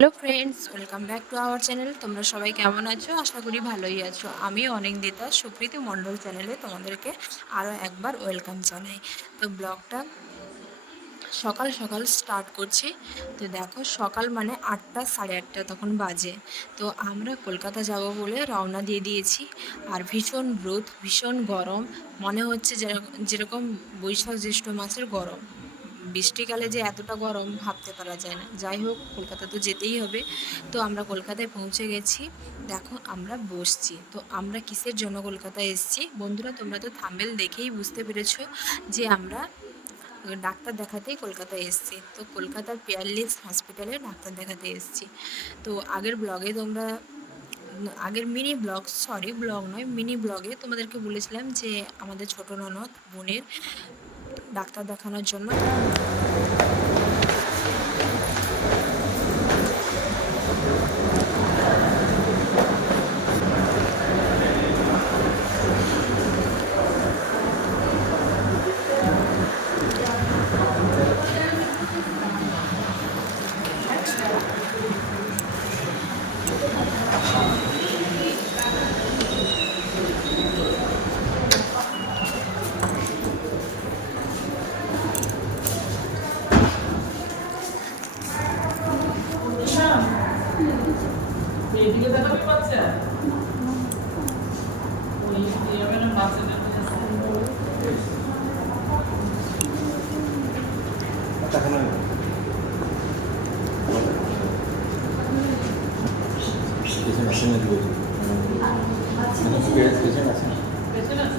Hello friends welcome back to our channel তোমরা সবাই কেমন আছো? আশা করি ভালোই আছো। আমি অনেক সুপ্রীতি মণ্ডল চ্যানেলে তোমাদেরকে আরও একবার ওয়েলকাম জানাই। তো ব্লগটা সকাল সকাল স্টার্ট করছি। তো দেখো, সকাল মানে আটটা, সাড়ে আটটা তখন বাজে। তো আমরা কলকাতা যাব বলে রওনা দিয়ে দিয়েছি। আর ভীষণ রোদ, ভীষণ গরম। মনে হচ্ছে যেরকম যেরকম বৈশাখ জ্যৈষ্ঠ মাসের গরম। বৃষ্টিকালে যে এতটা গরম ভাবতে পারা যায় না। যাই হোক, কলকাতা তো যেতেই হবে। তো আমরা কলকাতায় পৌঁছে গেছি। দেখো, আমরা বসছি। তো আমরা কিসের জন্য কলকাতায় এসছি? বন্ধুরা, তোমরা তো থাম্বেল দেখেই বুঝতে পেরেছ যে আমরা ডাক্তার দেখাতেই কলকাতায় এসেছি। তো কলকাতার পেয়ারলিস হসপিটালে ডাক্তার দেখাতে এসেছি। তো আগের ব্লগে তোমরা, আগের মিনি ব্লগ সরি ব্লগ নয়, মিনি ব্লগে তোমাদেরকে বলেছিলাম যে আমাদের ছোটো ননদ বোনের ডাক্তার দেখানোর জন্য। এদিকে দেখাবি বাচ্চা ওই দিয়ে হবে না বাচ্চাদের কাছে পেছনে পেছনে আসেন পেছনে আছে।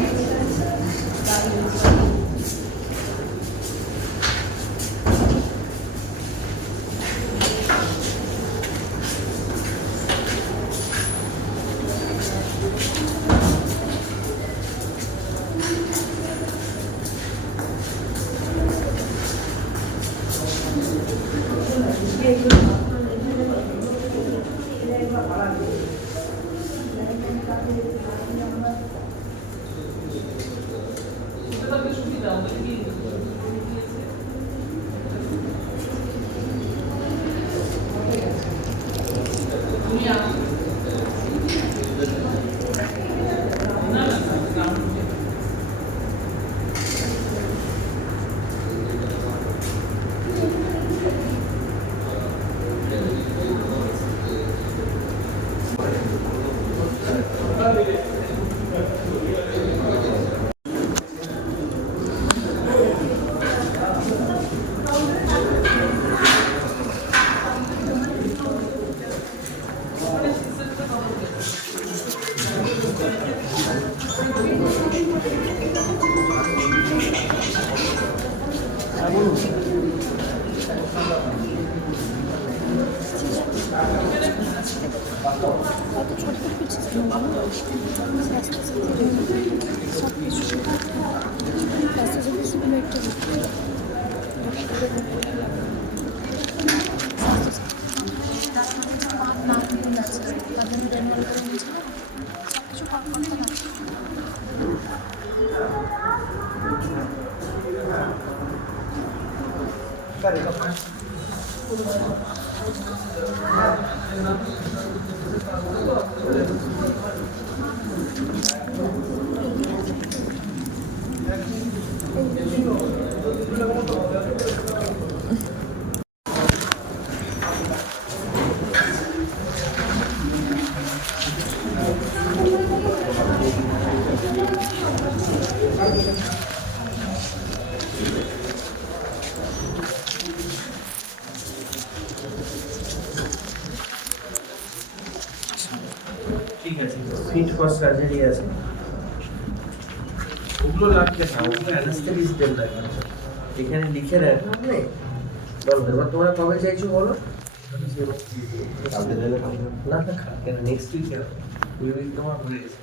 কত ছোট ছোট কিছু স্বাস্থ্য সাথী সব কিছু স্বাস্থ্য সাথী শুধু একটা কিছু করতে পারছি ঠিক আছে ফিট ফর সার্জারি আছে ওগুলো লাগবে না ওগুলো অ্যানাস্থেটিস্টের লাগে এখানে লিখে রাখলাম নেই বলো এবার তোমরা কবে চাইছো বলো? না না কালকে না নেক্সট উইক ওই উইক তোমার হয়ে গেছে।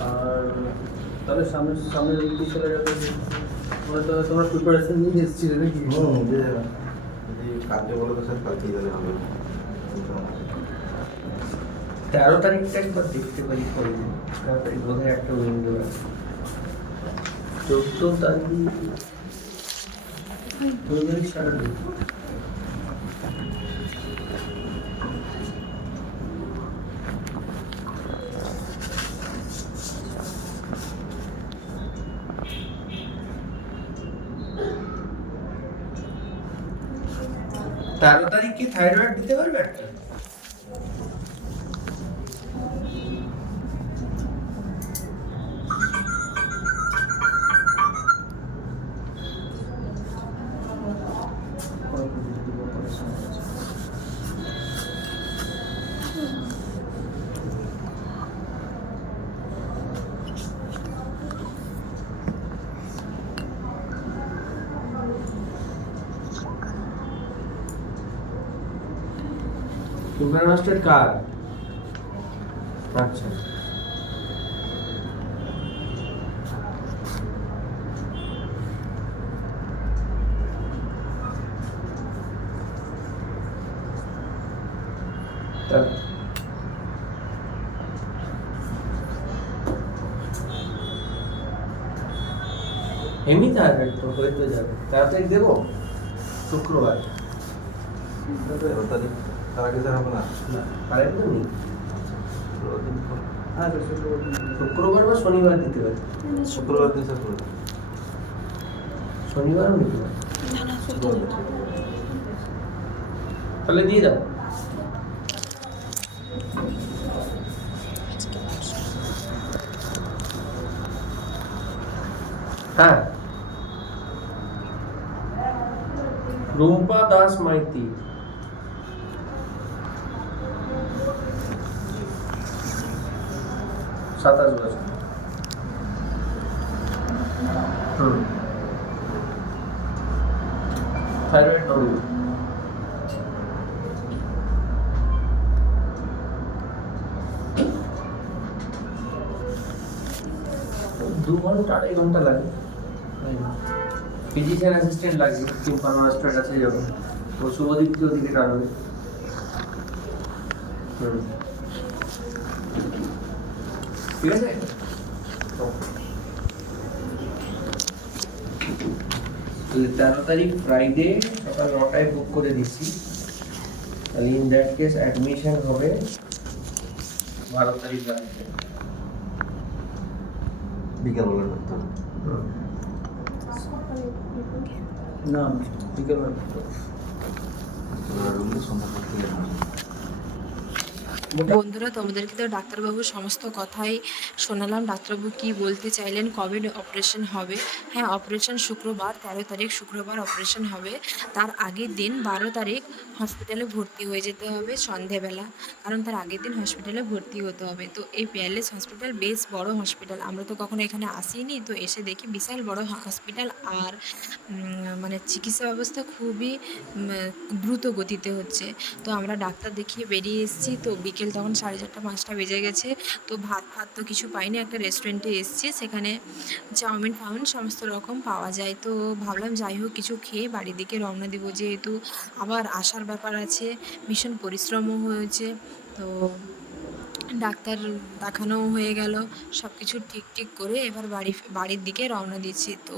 আর তাহলে সামনে সামনে চলে যাবে তোমরা তো তোমরা প্রিপারেশন নিয়ে এসেছিলে নাকি? হুম তেরো তারিখটা একবার দেখতে পারি পরে তেরো তারিখ বোধ হয় একটা উইন্ডো আছে। চোদ্দ তারিখ চোদ্দ তারিখ সারাদিন তেরো তারিখ কি থাইরয়েড দিতে পারবে একটা সুপারমাস্টার কার আচ্ছা। এমনি থাকবে তো হয়ে তো যাবে। তাড়াতাড়ি দেবো? শুক্রবার। তারিখ তার আগে স্যার হবে না? না। কারেন্ট নেই ষোলো দিন পর। হ্যাঁ শুক্রবার বা শনিবার দিতে পারি? শুক্রবার দিন স্যার শনিবারও নিতে পারি। তাহলে দিয়ে দাও। হ্যাঁ। রুম্পা দাস মাইতি। সাতাশ বছর। দু ঘণ্টা, আড়াই ঘণ্টা লাগে। ফিজিশিয়ান অ্যাসিস্ট্যান্ট লাগবে টিম্পান মাস্টার কাছে যাবে ও শুভদীপ্তি ওদিকে টানবে ঠিক আছে? তেরো তারিখ ফ্রাইডে সকাল নটায় বুক করে দিচ্ছি। তাহলে ইন দ্যাট কেস অ্যাডমিশন হবে বারো তারিখ রাত্রে বিকালবেলা করতে হবে। না বিকেলবেলা করতে হবে। শুক্রবার রুমে সন্ধ্যা পর থেকে না বন্ধুরা, তোমাদেরকে তো ডাক্তারবাবুর সমস্ত কথাই শোনালাম। ডাক্তারবাবু কি বলতে চাইলেন, কবে অপারেশন হবে? হ্যাঁ অপারেশন শুক্রবার, তেরো তারিখ শুক্রবার অপারেশন হবে। তার আগের দিন বারো তারিখ হসপিটালে ভর্তি হয়ে যেতে হবে সন্ধেবেলা। কারণ তার আগের দিন হসপিটালে ভর্তি হতে হবে। তো এই পেয়ারলেস হসপিটাল বেশ বড় হসপিটাল আমরা তো কখনো এখানে আসিনি। তো এসে দেখি বিশাল বড় হসপিটাল আর মানে চিকিৎসা ব্যবস্থা খুবই দ্রুত গতিতে হচ্ছে। তো আমরা ডাক্তার দেখিয়ে বেরিয়ে এসেছি। তো বিকেল তখন সাড়ে চারটা, পাঁচটা বেজে গেছে। তো ভাত ফাত তো কিছু পাইনি। একটা রেস্টুরেন্টে এসছি। সেখানে চাউমিন ফাউমিন সমস্ত রকম পাওয়া যায়। তো ভাবলাম যাই হোক, কিছু খেয়ে বাড়ির দিকে রওনা দেবো। যেহেতু আবার আসার ব্যাপার আছে, ভীষণ পরিশ্রমও হয়েছে। তো ডাক্তার দেখানোও হয়ে গেল সব কিছু ঠিক ঠিক করে এবার বাড়ি বাড়ির দিকে রওনা দিচ্ছি। তো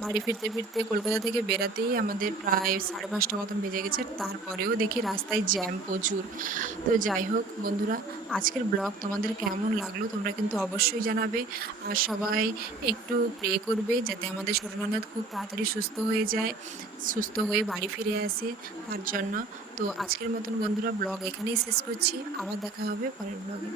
বাড়ি ফিরতে ফিরতে কলকাতা থেকে বেরাতেই আমাদের প্রায় সাড়ে পাঁচটা মতন বেজে গেছে, তারপরেও দেখি রাস্তায় জ্যাম প্রচুর। তো যাই হোক বন্ধুরা, আজকের ব্লগ তোমাদের কেমন লাগল তোমরা কিন্তু অবশ্যই জানাবে। আর সবাই একটু প্রে করবে যাতে আমাদের ছোটো খুব তাড়াতাড়ি সুস্থ হয়ে যায়, সুস্থ হয়ে বাড়ি ফিরে আসে। তার জন্য তো আজকের মতন বন্ধুরা ব্লগ এখানেই শেষ করছি। আবার দেখা হবে পরের ব্লগে।